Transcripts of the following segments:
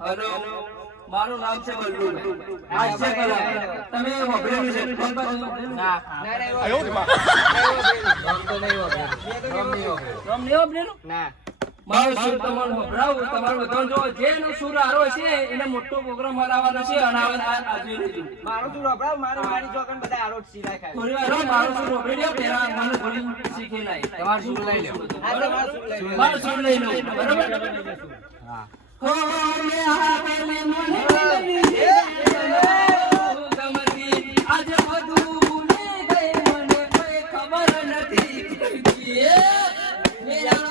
Hello મારું નામ છે બલ્લુ હાસ્ય કલા તમે વાપરેલું છે ના આયો રે માં નામ તો નહીં વાપરેલું ના મારો સુર તમારો વપરાવું તમારો બધાનો જો જેનો સુર હારો છે એને મોટો પ્રોગ્રામ બનાવવાનો છે અને આજે મારો સુર વપરાવ મારી જોકન બધા હારો સિલાય ખાય થોડી વાર મારો સુર વપરાઈ લ્યો પેલા મને થોડી શીખી નાઈ તમારો સુર લઈ લ્યો મારો સુર લઈ લો બરાબર હા હો મે આવે મે મને ગમતી આજે બધું ભૂલી ગઈ મને કોઈ ખબર નથી મેરા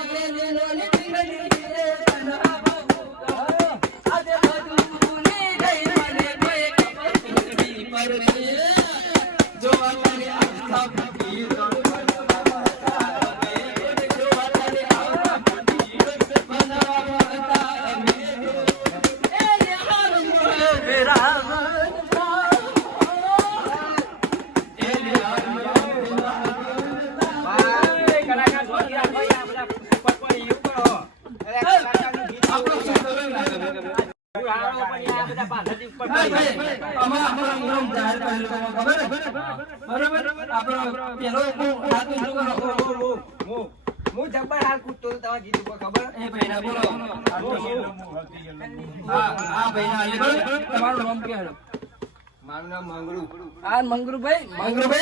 મારું નામ મંગળુ આ મંગળુભાઈ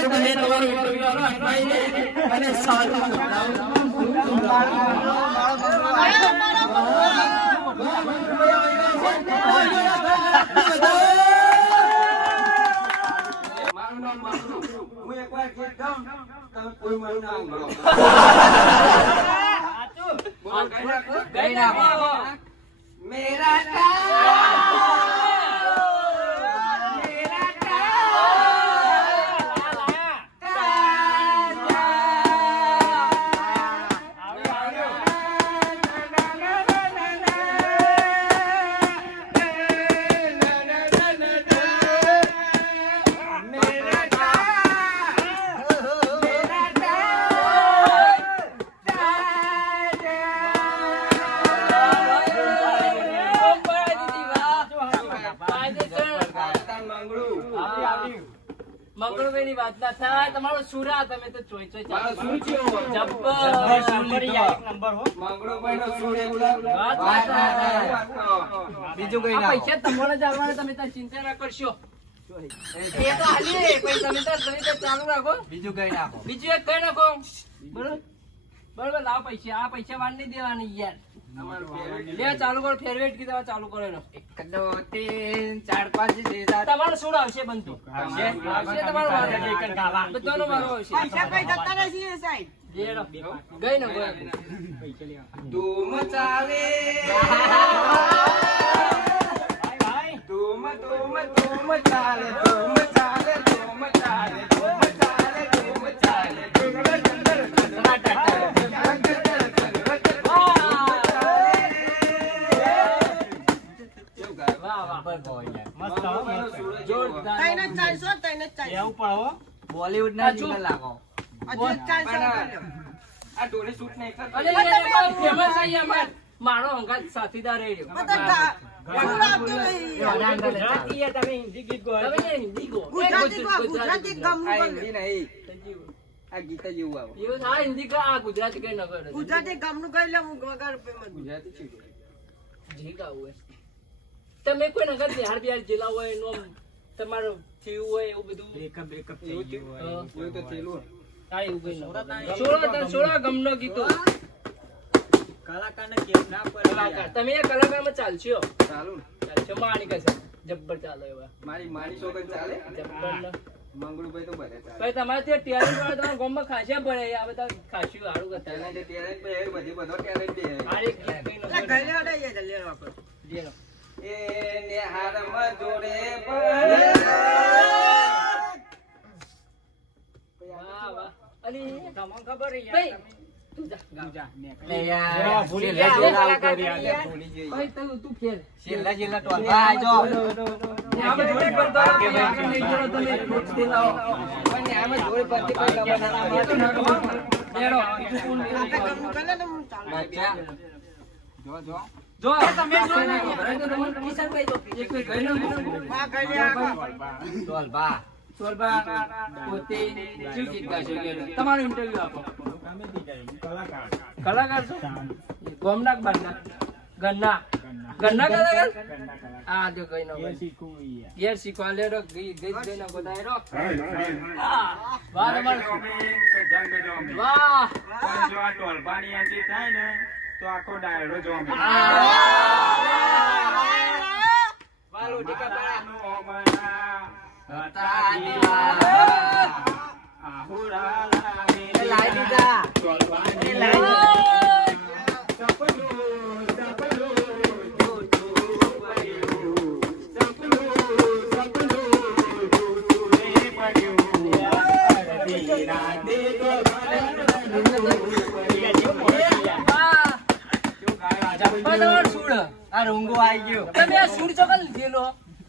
તમે તમારો ઇન્ટરવ્યુ આપો અને સારું મારું નામ મંગળુ હું એકવાર ગીત ગાઉં તમે કોઈ મારું નામ સાંભળો ગઈ નાખો મેરા મંગળભાઈની વાત ના થાય તમારો સુરા તમે તો ચોઈ ચોઈ ચાલો સુર છે જબ્બર એક નંબર હો મંગળભાઈનો સુર એ વાત બીજું કઈ ના પૈસા તમારે જ આવવાના તમે તો ચિંતા ના કરશો એ તો હાલી પછી તમે તો ચાલુ રાખો બીજું કઈ નાખો બીજું એક કઈ નાખો બરોબર બરોબર લાવ પૈસા આ પૈસા વાર નહીં દેવાની યાર લે ચાલુ કરો ફેરવેટ કીધા ચાલુ કરો એનો 1 2 3 4 5 6 7 તમારો સુર આવશે બનતું આવશે તમારો બધાનો મારો આવશે પૈસા કઈ જતા નથી સાહેબ લેડો ગઈ ને પૈસા લેવા ધૂમ ચાલે ભાઈ ધૂમ ધૂમ ધૂમ ચાલે ધૂમ ચાલે ધૂમ ચાલે ધૂમ ચાલે ધૂમ ચાલે બોલીવુડ ના જીવન લાગો આ ડોલે શૂટ નહીં કરતો ફેમસ આઈ અમાર મારો અંગાત સાથીદાર રહ્યો તમે હિન્દી ગીત ગો તમે હિન્દી ગો ગુજરાતી ગામ હિન્દી નહીં આ ગીત જેવું આવે એવું આ હિન્દી કા આ ગુજરાતી કઈ ન કરે ગુજરાતી ગામ નું કહી લે હું વગર ગુજરાતી છે જી ગાવું તમે કોઈ નગર બિહાર બિહાર જિલ્લા હોય નો તમારો થયું હોય એવું બધું બ્રેકઅપ થઈ ગયું હોય એવું તો થયેલું આ એવું કઈ સોળા ગમનો ગીતો કલાકારને કેમ ના પર કલાકાર તમે એ કલાકારમાં ચાલશો ચાલુ માણી કસે જબ્બર ચાલે એવા મારી છોકરી ચાલે જબ્બર મંગળુભાઈ તો બને ચાલે ભાઈ તમારે તે ટેલેન્ટ વાળા તમારા ગામમાં ખાસ્યા પડે આ બધા ખાસ્યું હારું કરતા ટેલેન્ટ પે બધી બધો ટેલેન્ટ પે આ એક ગીત કઈ નો ગલે ઓડે એ જલ્દી વાપર જેનો એ ને હારમાં જોડે વાહ વાહ અલી તમને ખબર હે યાર તું જા લે યાર ભૂલી ગયા ભૂલી જઈ ભાઈ તું ફેર છેલ્લા તો આ જો આમે જોડે કરતો કે ભાઈ નહીં કરો તમે ફ્રૂટ દે લાવો અને આમે જોડે પરથી કોઈ ગમના ના લેડો તું કોણ આ કામ કરે ને હું ચાલ જો જો તમે કિશન ભાઈ તો એક ગઈ નો સોલબા પોતે શું ગીત ગાશો કે તમારું ઇન્ટરવ્યુ આપો. કલાકાર છો ગોમના બારના ગન્ના કલાકાર આ જો કઈ નો યાર શીખવા લે રો ગીત ગઈ ના બોલાય રો વાહ રમણ વાહ જો આ ટોલબાની આજી થાય ને તો આખો ડાયરો જો અમે વાલો ટીકા પાડા લાઈ દીધા આ રૂંગો આવી ગયો તમે આ સૂર ચોકલ લીધેલો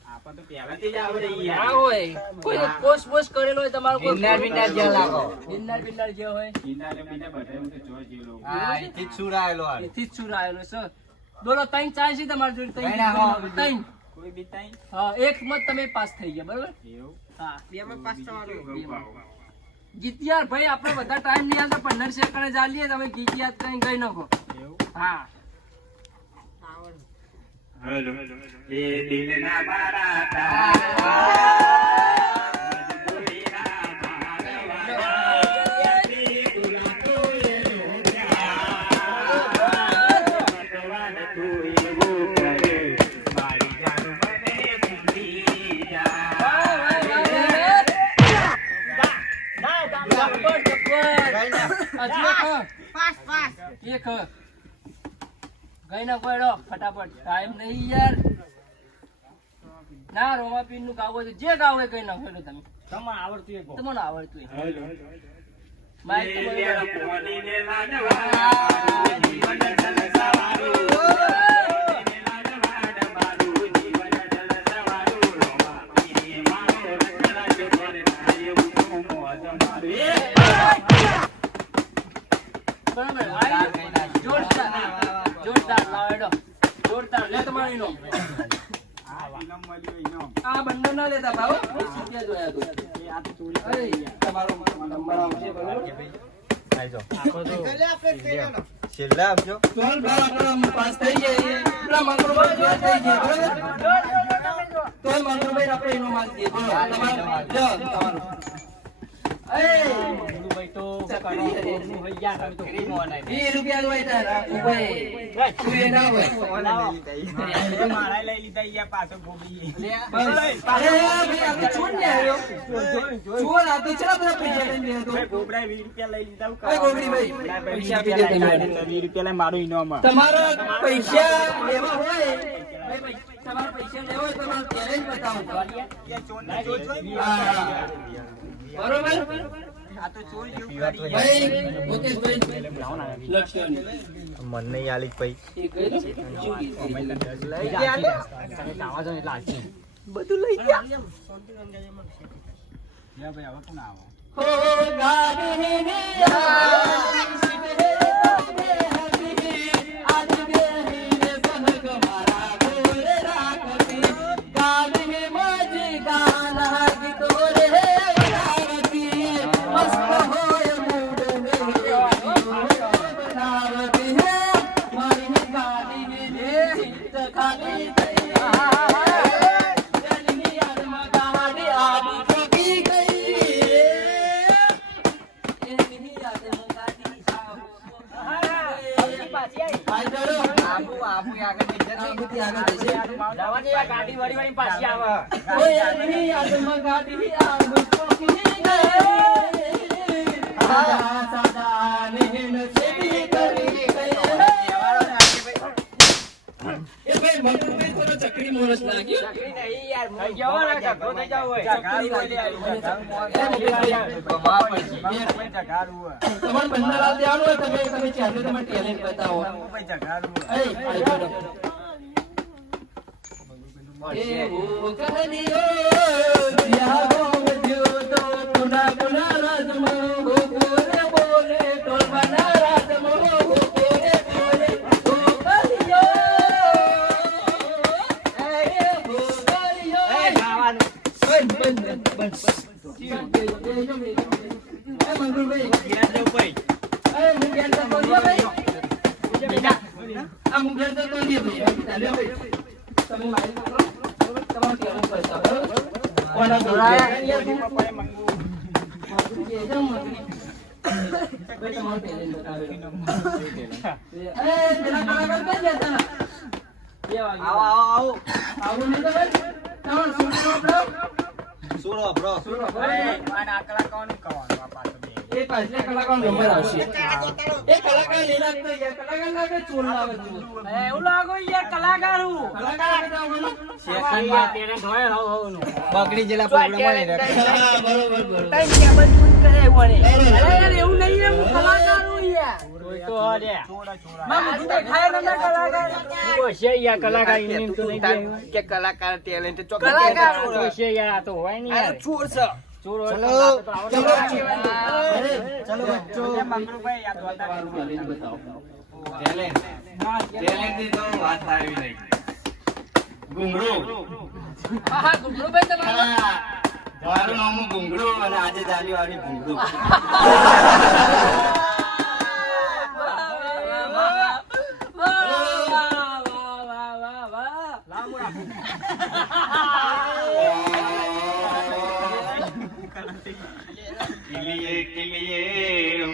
આપા તો પહેલાથી જ આવડે યાર આ હોય કોઈ પોસ્ટ કરેલો હોય તમારો કોઈ ગિરનાર જે લાગો ગિરનાર જે હોય કિનારે બીને બધાય તો જોઈ જેલો હા એથી જ સુરાયેલો આ એથી જ સૂર આવેલો છે. બોલો ત્રણ ચાર છે તમારી જોડે ત્રણ આવો. ત્રણ કોઈ બી તાઈ હા એક મત તમે પાસ થઈ ગયા બરોબર એવું હા બે માં પાસ થવાનું ગપાવ જીત્યાર ભાઈ આપણે બધા ટાઈમ નહીં આવતા 15 સેકન્ડ ચાલીએ તમે ગીત યાદ કરીને ગઈ નાખો. એવું હા હેલો એ દિલના મારા તારા ફટાફટ ટાઈમ નહીં યાર ના રોમાપીન નું ગાવું હોય તો જે ગાવું હોય કઈ નાખો તમે તમને આવડતું એક તમને આવડતું હોય. હેલો માઇક તો બોલો. કોની ને લાડવા જીવન જલસાવાળું બરાબર જોરદાર લાવો એડો જોરદાર લે તમારી નો આ બંને ના લેતા ભાવ 20 રૂપિયા જોયા તો તમારો નંબર આવશે બરાબર છેલ્લા આપજો ચાલ ભાઈ આપણે પાસ થઈ જઈએ પેલા મંગળભાઈ જો થઈ ગયા બરાબર તો મંગળભાઈ આપણે એનો માલ દઈએ બોલો તમારો જો તમારો એ ભાઈ તો કરવાનું હોય યાર તો કરી મોનાય 20 રૂપિયા જોઈ તારા ભાઈ તું એ ના હોય મારા લઈ લીધા યા પાછો ગોબી બસ અરે ભાઈ આ તો છોડ ને આવ્યો છોડ આ તો ચલા બધા પૈસા લઈને ગયો તો ગોબરા 20 રૂપિયા લઈ લીધા ઓય ગોબરી ભાઈ પૈસા આપી દે તમે 20 રૂપિયા લઈ મારું ઇનામ તમારા પૈસા લેવા હોય ભાઈ તમારા પૈસા લેવા હોય તો તમારું ટેલેન્ટ બતાવો બરોબર આ તો ચોર જેવું ભાઈ મુકેશભાઈ લક્ષ્મણ મન નહીં આલી પૈ એ ગઈ લઈ ગયા ને બધું લઈ ગયા યા ભાઈ હવે કોણ આવો હો ગાડી ને આશિક રે તોબે હબી આજ બેહીને સનક મારા ગોરે રાખતી ગાડી મે મજી ગાના ગીતો રે રાખતી મસ્ત હોય મૂડ મે બનાવતી હે મારી ગાડી ને ચિત્ત ખાલી ગાડી વાળી વાળી પાછી આવે ચકરી મોરસ લાગ્યો તમારે બંને લાલ દેવાનું હોય તમે ચાલે તમારે ટેલેન્ટ બતાવો એવું કહ્યો ત્યાગો વધ્યો તો પુના પુના રાજમો ગોકુરે બોલે ટોલ બના રાજમો ગોકુરે બોલે ઓ કહ્યો સુરો બ્રો બકરી જેલા પ્રોબ્લેમ નહીં કલાકાર ટેલેન્ટ મારું નામ ઘૂંઘરું અને આજે ચાલ્યું આવી ઘૂંઘરું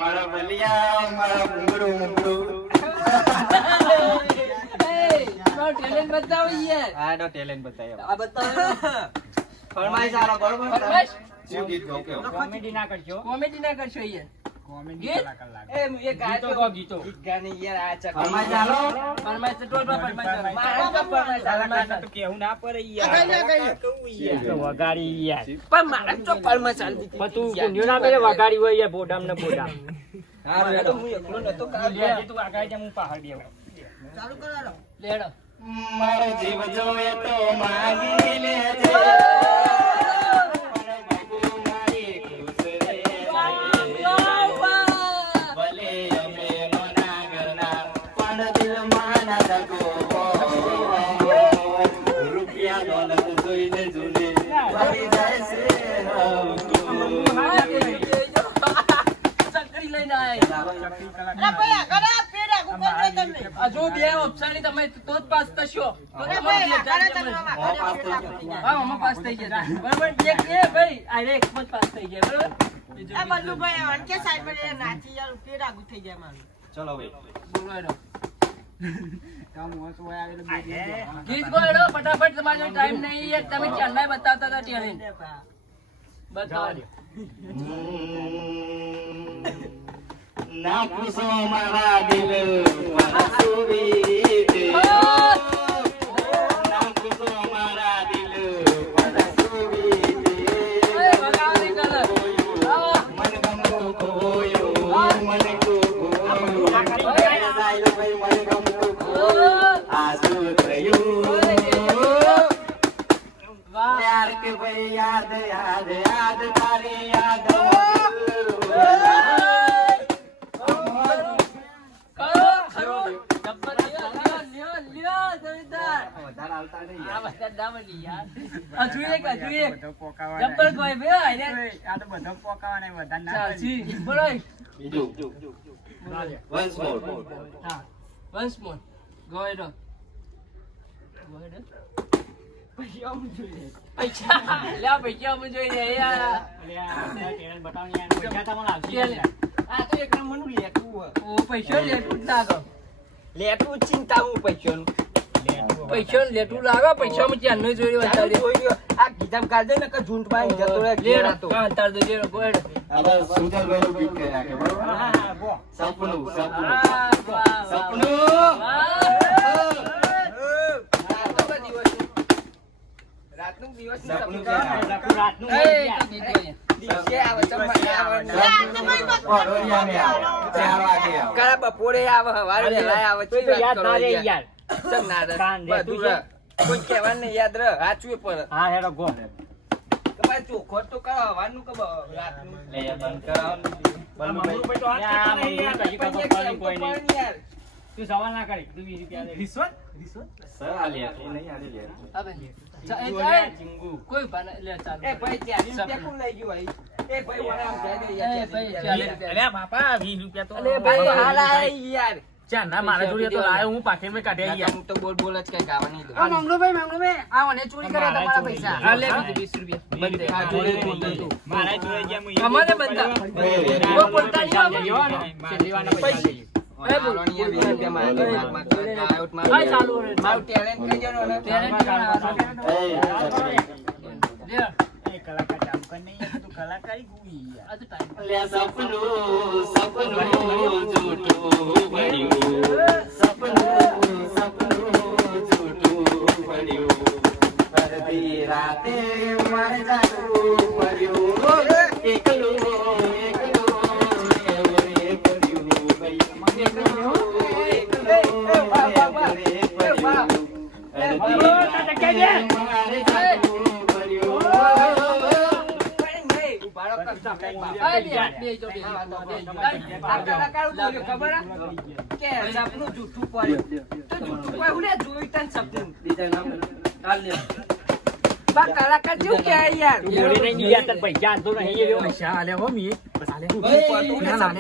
મારા બલિયા મારા ઘૂંઘરું ઘૂંઘરું ટેલેન્ટ બતાવો યાર. આ નો ટેલેન્ટ બતાવ્યો આ બતાવો. ફરમાઈશ આલો બરોબર ફરમાઈશ? શું ગીત ગાવ કે કોમેડી ના કરશો યાર. ગીત? ગીતો. ગાની યાર આ ચક ફરમાઈશ આલો ફરમાઈશ તો ટોલ પર ફરમાઈશ. મારા તો ફરમાઈશ આલે. તો કેવું ના પડે કઈ ના કઈ. યાર વગાડી યાર પણ મારા તો ફરમાઈશ આલી દીધી. તું કુંડિયો ના મેરે વગાડી હોય યાર બોડામ ને બોડામ હા રે તો હું એકલો નતો યાર તું વગાડી દે હું પહાડ દેવા લેડો. મારો જીવ જોયે તો માંગી લેજે ભલે અમે મના કરના પણ દિલમાં ના દગો રૂપિયા દોલત જોઈને જૂને ભરી જાય છે ચકરી લઈને આય. આ જો બે ઓપ્શનની તમે તો જ પાસ થશો. હા, આમાં પાસ થઈ જશે. બરાબર? એક એ ભાઈ, આ એક માં જ પાસ થઈ જાય. બરાબર? બીજું ચલો ભાઈ બોલો એનો. ગીત ગો એનો ફટાફટ, તમારો ટાઈમ નહીં યાર. તમે ચાંદલાય બતાવતા હતા ટેલેન્ટ. બતાવો. ના પૂછો મારા દિલ સુવીતે ના પૂછો મારા દિલ સુવીતે વગાડી કલર. મન ગમતો ખોયો મન કો ખોયો સાઈલ ભાઈ મન ગમતો ખોયો આ શું થયું વાહ. યાર કે ભાઈ યાદ યાદ યાદ તારી યાદ લેટું ચિંતા હું પૈસાનું પૈસા લેટું લાગે. પૈસા માં ત્યાં નહીં જોયું. આ ગીતામ કાઢે ને કે ઝૂંટ માં જતો રહે લેડો. હા, તાર દો લેડો. ગોળ. હવે સુંદરભાઈ નું ગીત કહી નાખે બરોબર સપનું સપનું વાહ, વાહ, સપનું રાતનું દિવસ સપનું રાતનું એ, દિવસે આવે ચમકે આવે ઓરોરિયા મે આવે 4 વાગે આવે કરા બપોરે આવે સવારે વહેલા આવે તો યાદ ના રે યાર સમ ના રે બધું રે કોઈ કહેવા ને યાદ રે હાચું પર હા હેડો ગો તમારે ચોખો તો કરાવવાનું કે રાતનું લે બંધ કરાવવાનું મમ્મી ભાઈ તો હાથ કરતા નહીં યાર કોઈ નહીં તું સવાલ ના કરી તું 20 રૂપિયા લે રિશ્વત સર આ લે એ નહીં આને લે હવે ચાલ કોઈ બાના લે ચાલ એ ભાઈ 40 રૂપિયા કોણ લઈ ગયું ભાઈ એ ભાઈ વડા આમ કહી દે એ ભાઈ 40 રૂપિયા અલ્યા બાપા 20 રૂપિયા તો અલે ભાઈ ભાઈ હાલ આય યાર ચા ના મારા જોડે તો લાયો હું પાકે મે કાઢ્યા યાર હું તો બોલ બોલ જ કઈ ગાવા નહીં દો મંગળભાઈ આ મને ચોરી કરે તમારા પૈસા આ લે 20 રૂપિયા બંધ આ જોડે બોલ મારા જોડે ગયા હું અમારે બંધા કોઈ બોલતા નહીં આવે. છેલ્લીવાના પૈસા લઈ એ બોલ. ભાઈ ચાલુ રે. ટેલેન્ટ કઈ જનો ને ટેલેન્ટ લે એ કલાકાર કામ કર નહીં તું કલાકારી ગુઈ યાર આ તો ટાઈમ લે સપનું જૂઠું પડ્યું અડધી રાતે મારે જાગવું પડ્યું એકલું કલાકાર જેવું કે યાર બોલી નહીં ગયા તને પૈસા આલતો નહીં એ રહ્યો. પૈસા આલે હો મી બસ આલે ના ના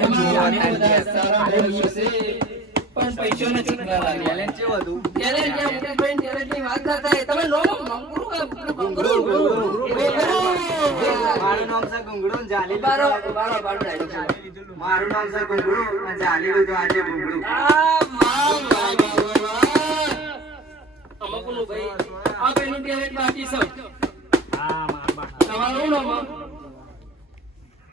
પણ પૈસો નથી ટેલેન્ટ કેવું હતું ટેલેન્ટ ની વાત કરતા હોય. તમે નો મંગળું મારું નામ છે ગુંગળો ને જાલી બારો બારો બારો ડાયરેક્ટ મારું નામ છે ગુંગળો અને જાલી તો આજે ગુંગળો અમુકનું ભાઈ આ પેલું ટેલેન્ટ બાકી છે. હા માર બા તમારું નામ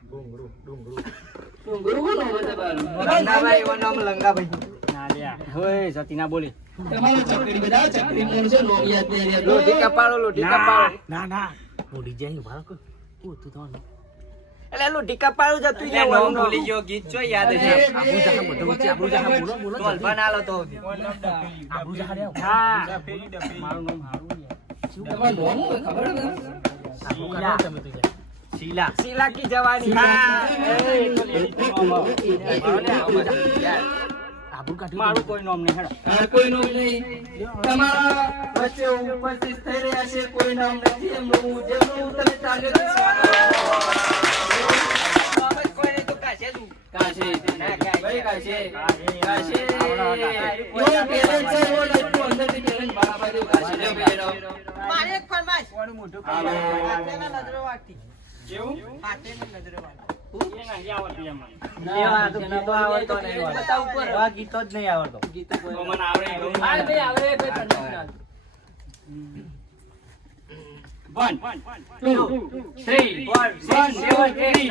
ડુંગરું નામ તમારું લંગાભાઈ એવો નામ લંગાભાઈ ના લ્યા હોય સતી ના બોલી તમારું ચકરી બધા ચકરી કોણ છે નો યાદ નહીં યાદ લોઢી કપાળો ના ના બોલી જાય મારો કો તું તો એટલે લોઢી કપાળું જતું યાર નામ ભૂલી ગયો ગીત છો યાદ છે આબુ જા બધું વચ્ચે આબુ જા બોલો બોલો ઢોલ બનાલો તો આબુ જા રે હા મારું નામ હારું યાર તમારું નામ ખબર છે આબુ કાઢો તમે તો યાર શીલા શીલા કી જવાની આબુ કાઢો મારું કોઈ નામ નહીં હેડો કોઈ નામ નહીં તમારા વચ્ચે ઉપસ્થિત થઈ રહ્યા છે કોઈ નામ નથી એમનું જેમનું તમે ટાર્ગેટ કોઈ નહીં તો કાશે જ કાશે ના કાશે ભાઈ કાશે કાશે આવડા. એવો ટેલેન્ટ છે એવો એટલું અંદરથી ટેલેન્ટ બહાર પાડ્યું કાશે લે ભાઈ એનો. મારે એક ફરમાઈશ કોણ મોઢું હાલો. હાથેના નજરો વાગતી કેવું હાથેની નજરો વાગતી એ નહીં આવડતું એમ એવા તો ગીતો આવડતો નહીં બતાવ ઉપર. આ ગીતો જ નહીં આવડતો ગીતો કોઈ તો મને આવડે એવું હા ભાઈ આવડે ભાઈ પરમિશન. 1 2 3 4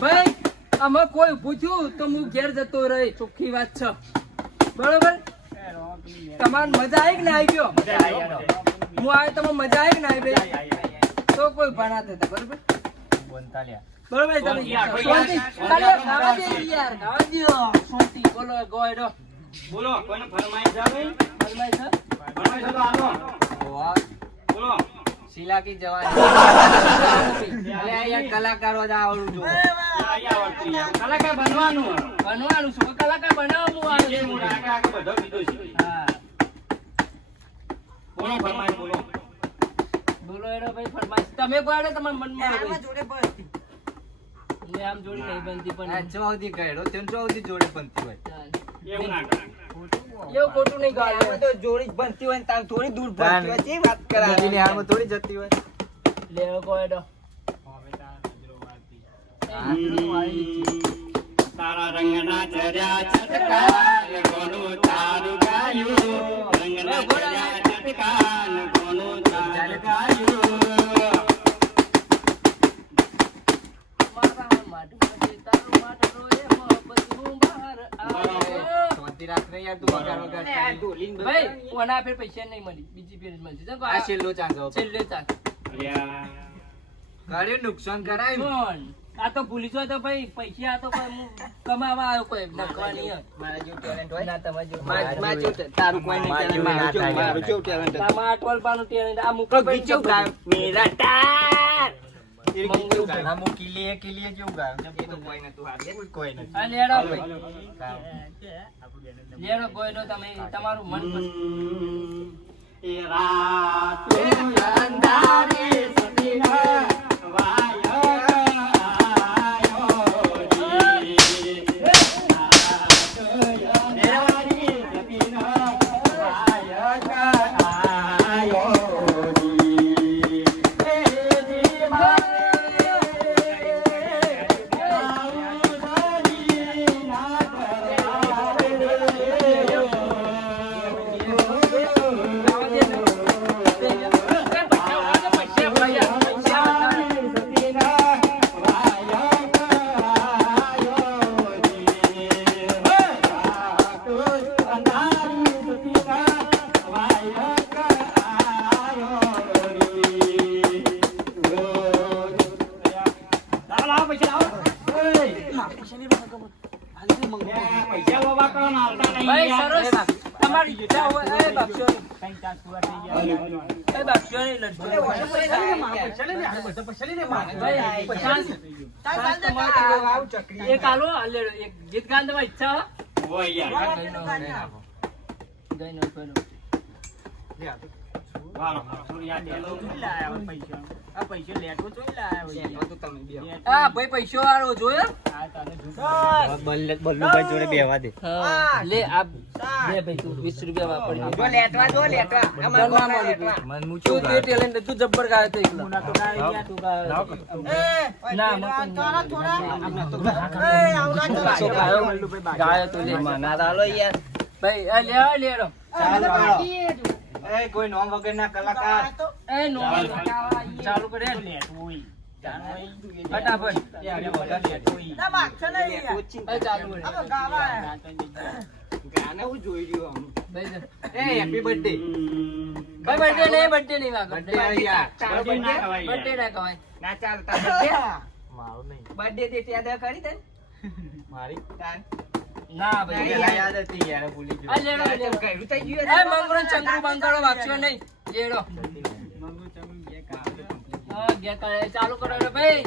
ભાઈ આમાં કોઈ પૂછ્યું તો હું ઘેર જતો રહી ચોખ્ખી વાત છે બરોબર તમારે મજા આવી કે ના આવી ગયો હું આવ્યો તમે મજા આવી કે ના આવી ભાઈ તો કોઈ ભણા થતા બરોબર બરોબર તમે શાંતિ ખાલી ખાવા દે યાર ખાવા દો શાંતિ બોલો ગોયડો બોલો કોને ફરમાઈશ આવે ફરમાઈ છે ફરમાઈશ તો આલો બોલો શીલા કી જવાની અલે આ યાર કલાકારો જ આવડું જો આયા આવડતું યાર કલાકાર બનવાનું બનવાનું છું કલાકાર બનાવવા હું એ આવ્યો મોટા આગળ બધો કીધો છે હા બોલો ફરમાઈશ બોલો બોલો એનો ભાઈ ફરમાઈશ તમે ગોયડો તમારા મનમાં આમાં જોડે બસ ને આમ જોડી નહીં બનતી આ પણ ચૌદી કહેડો તેમ ચૌદી જોડે બનતી હોય એવું ના કરે એવું ખોટું નહીં આમાં ગાળે તો જોડી જ બનતી હોય ને તાર થોડી દૂર બનતી હોય છે વાત કરા ની હારમાં થોડી જતી હોય લેવો ગોયડો હવે તારા નજરો વાળતી તારા રંગના ચર્યા ચટકાન કોનું તારું ગાયું રંગના ચર્યા ચટકાન કોનું તારું ગાયું શાંતિ રાખ ને યાર, તું વગાડ વગાડ કરી. ભાઈ ઓના ફેર પૈસા નહીં મળી, બીજી ફેર જ મળશે. ચાલ, આ છેલ્લો ચાન્સ હવે. છેલ્લે ચાલ. ઘરે નુકસાન કરાય ને. કોણ? આ તો ભૂલી જો તો ભાઈ પૈસા આ તો કોઈ હું કમાવા આવ્યો કોઈ નખવાની હોય. મારા જેવું talent હોય? ના તમારે જેવું. મારા જેવું તારું કોઈ નહીં talent, મારું જેવું talent હતું. આમાં આ ટોલપાનું talent, આ મુકલો ગીત કેવું ગાયું? મેરા તાર. એ ગીત કેવું ગાયું? હા, હું કિલીએ કેવું ગાયું? એ તો કોઈ નતું હાથે, કોઈ નથી. આ લેડો ભાઈ. લેડો ગોયડો તમે તમારું મનપસંદ. એ રાત અંધારી સતીના વાયો ભાઈ સરસ તમારી ઈચ્છા હોય એ બાપશો એ બાપશો ને લડજો ભાઈ એક આલો લેડો એક ગીત ગાન તમારી ઈચ્છા હોય યાર. ગઈ નો પેલો વાલો, સૂર્યા તેલો. હા ભાઈ પૈસો વાળો જોયો બલ્લુભાઈ જોડે બેહવા દે. હા લે આ લે ભાઈ તું 20 રૂપિયા વાપરી જો લેટવા જો લેટવા. અમાર ના ના મળ્યું. લેટવા. તું તે ટેલેન્ટ તું જબ્બર ગાયો તો એકલો ના ગાયો તો લે ના દાલો યાર. ભાઈ આ લેવા લેડો એ કોઈ નોમ વગરના કલાકાર. એ નો ચાલુ કરે ફટાફટ એ ચાલુ કરે ગાને હું જોઈ રહ્યો આમ. ભાઈ એ હેપી બર્થડે. ભાઈ બર્થડે નહીં વાગો બર્થડે યાર. બર્થડે ના કવાય ના ચાલતા બર્થડે. મારો નહીં. બર્થડે તે યાદ કરી તને? મારી તાન. ના ભાઈ યાદ હતી યાર, ભૂલી ગયો. આ લેડો, લેડો. કઈરું થઈ ગયું એ મંગળો ચંદ્રુ બંગળો વાગશો નહીં લેડો હા ગયા કરે ચાલુ કરો રે ભાઈ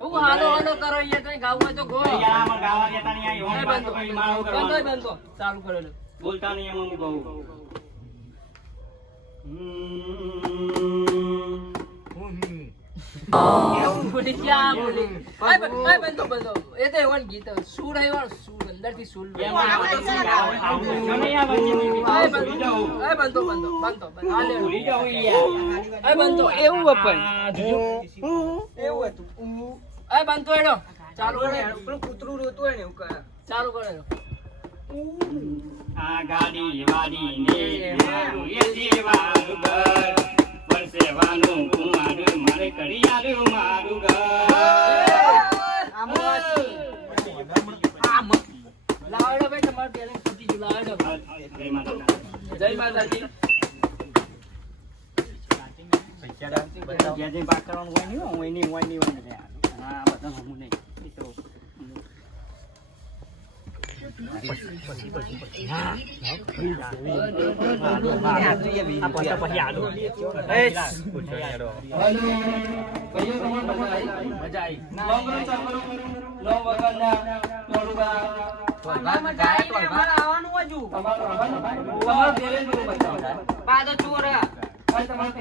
હું હાલો હાલો કરો યાર કઈ ગાવું હોય તો ગો યાર, આમાં ગાવા દેતા નહીં, આ એ ઈવોન બંધો પાછો કઈ માળો કરવાનો. બંધો ચાલુ કરો રે બોલતા નહીં એમ હું કહું. બોલી ક્યાં બોલી એ બંધો એ તો એવન ગીત સુર આવ્યો સુર અંદરથી સુર એમાં આવો તો શું ગાવ? આવું બોલશો નહીં આ વચ્ચે મેં કીધું. ભૂલી જાઓ. બંધો આ લેડો ભૂલી જાઓ યાર. એ બંધો એવું પણ આ જોજો. એવું હતું. એ બંધો એડો ચાલુ કરો પેલું કૂતરું રોતું હોય ને એવું કરે. ચાલુ કરો આ ગાડી વાળીને મારું એ જીવાનું ઘર, પરસેવાનું કુંવારું મારે કરિયારું મારું ઘર. લાવડો ભાઈ તમારું ટેલેન્ટ ફૂટી ગયું લાવડો જય માતા. જય માતાજી જ્યાં જઈને વાત કરવાનું હોય નહીં, હોય નહીં, હોય નહીં, હોય નહીં. હા, બધા હમું નહીં.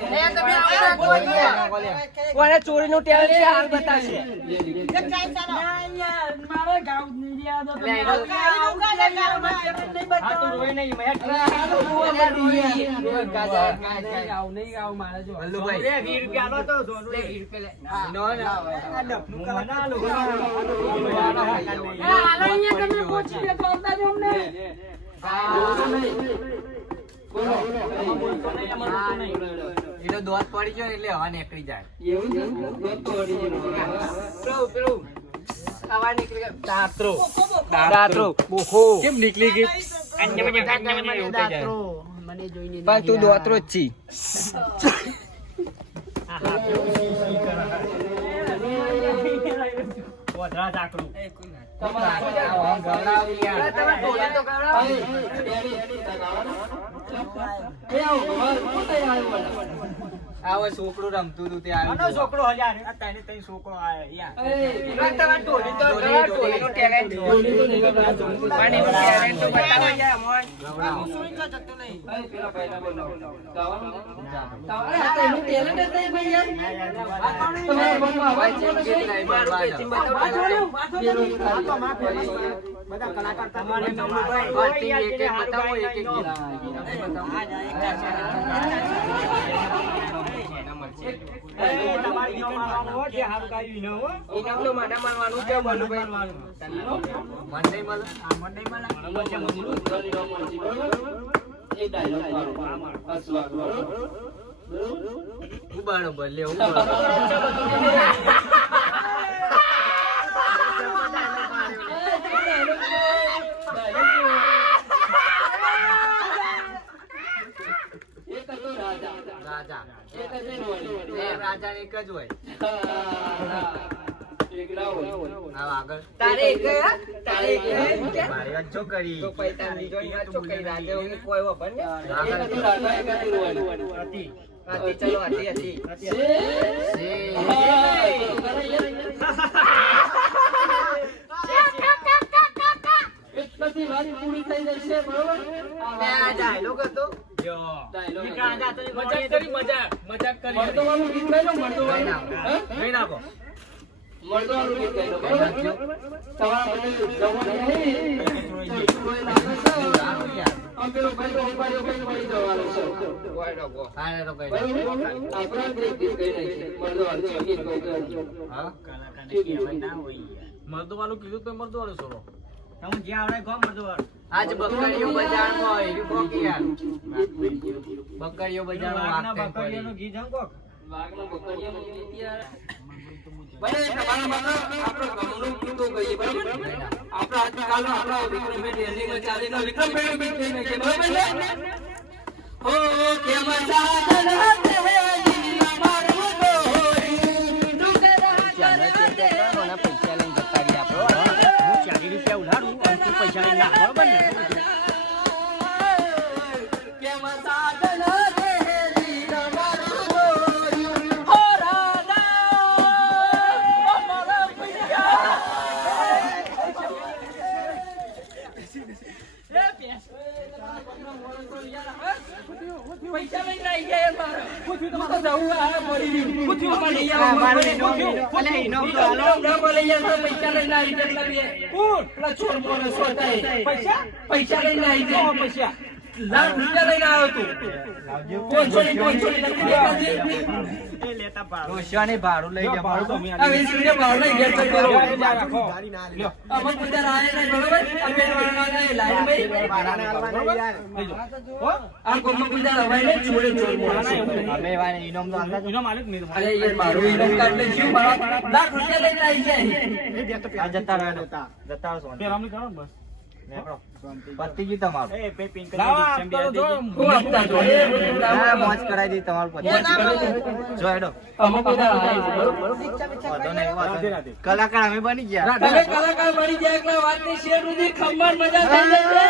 એ તો કોને ચોરી નું ટેલેન્ટ છે હાલ બતાવશે. એનો દોત પડી ગયો એટલે હવા નીકળી જાય. પેલું હવા નીકળી જાય. તાત્રો દાતરો બોહો કેમ નીકળી ગઈ પણ તું દોતરો જ છી વધરા ચાકરું આવો છોકરું રમતું તું ત્યાં આનો છોકરો હજાર આ તને તઈ છોકરો આયો યાર બધા કલાકાર તમારે તમારી નો મારવાનું હો જે હારું કાઈ ન હો ઇનામ તો મને મારવાનું છે બનુભાઈ મન નહીં મળે મન નહીં મળે એક ડાયલોગ મારો હસવા બરોબર ઉબાડો બોલે એક હતો રાજા રાજા એક હતો રોણી એ રાજા એક જ હોય એક રાવ આવ આગળ તારે એક મારી વાત જો કરી તો પૈસા લીધો યા તો કઈ રાજા ઓને કોઈ વપર ને એક હતો રાજા એક હતો રોણી હતી ચલો હતી એટલી વારી પૂરી થઈ જશે બરોબર આ ડાયલોગ હતો જો ડાયલોગ રાજા તો મજાક કરી મજાક કરી મર્દોવાનું ગીત ગાઈ લો મર્દોવાનું ગઈ નાખો મર્દોવાનું ગીત ગાઈ લો બરોબર તમારા બધે જવાનું નહીં આમ પેલો ભાઈ તો ઉપાડ્યો ભાઈ મળી જવાનો છે હારે તો ગઈ બરોબર આપણા ગીત ગીત ગાઈ નાખીએ મર્દોવાનું ગીત ગાઈ હા કલાકાર ને કહેવાય ના હોય યાર મરદો વાળું કીધું તો મરદો વાળું છોડો તમે જ્યાં આવડે ગો મરદો આજ બકરીઓ બજારમાં હોય એનું કોક યાર બકરીઓ બજારમાં વાઘના વાગતે બકરીઓનું ગીત હમ કોક વાઘના બકરીઓનું ગીત યાર ભાઈ તમારા માતા આપણો ગામનું ગીતો ગઈએ બરોબર આપણા આજકાલનો આપણા વિક્રમભાઈ દિલ્હીમાં ચાલેલો વિક્રમભાઈ ગીત ગઈ નાખીએ બરોબર ને હો કેમ સાધન તેરી મારું દોરી ડુગરા પૈસા લઈને જતા રહ્યા આપણે હું 40 રૂપિયા ઉધારું અને તું પૈસા લઈને જા બરોબર ને કેમ સાધન તેરી મારું દોરી હો રાધા અમારા પૈસા પૈસા લઈને આવી ગયા મારા પૂછ્યું તો જવું આ પડી પૂછ્યું મને ઇનામ લઈ યાર પૈસા લઈને આવી કેટલા બે કોણ પેલા ચોર બોલે સોતાય પૈસા લઈને આવી ગયા પૈસા લાખ રૂપિયા લઈને આવ્યો તું પોંચસો નથી દેવાતી એ લેતા પાડો રોશિયાને ભાડું લઈ જા ભાડું આ 20 રૂપિયા ભાવ નહીં ઘેર ચક્કર રાખો અમર બધા આયા નહીં બરોબર અમે વાળવાના લાઈન ભાઈ આ કોમમાં બધા રવાય ને છોડે છોડ બોલે અમે વાને ઇનામ તો આંધા એનો માલિક નહીં અરે યાર મારું ઇનામ કાર્ડ લઈ ગયું મારા લાખ રૂપિયા લઈને આવી જાય આ જતા રહો જતા રહો પેલા અમને કરો ને બસ નેકળો પતી ગયું તમારું એ પે પિન કરી લાવા દીધી, આપતો તો જો હું આપતા જો હા મોજ કરાવી દીધી તમારું પતી જો હેડો અમુક બધા આયા બરોબર વાંધો નહીં, વાંધો નહીં. કલાકાર અમે બની ગયા તમે કલાકાર બની ગયા એટલે વાતની શેર સુધી ખંભાત મજા થઈ જશે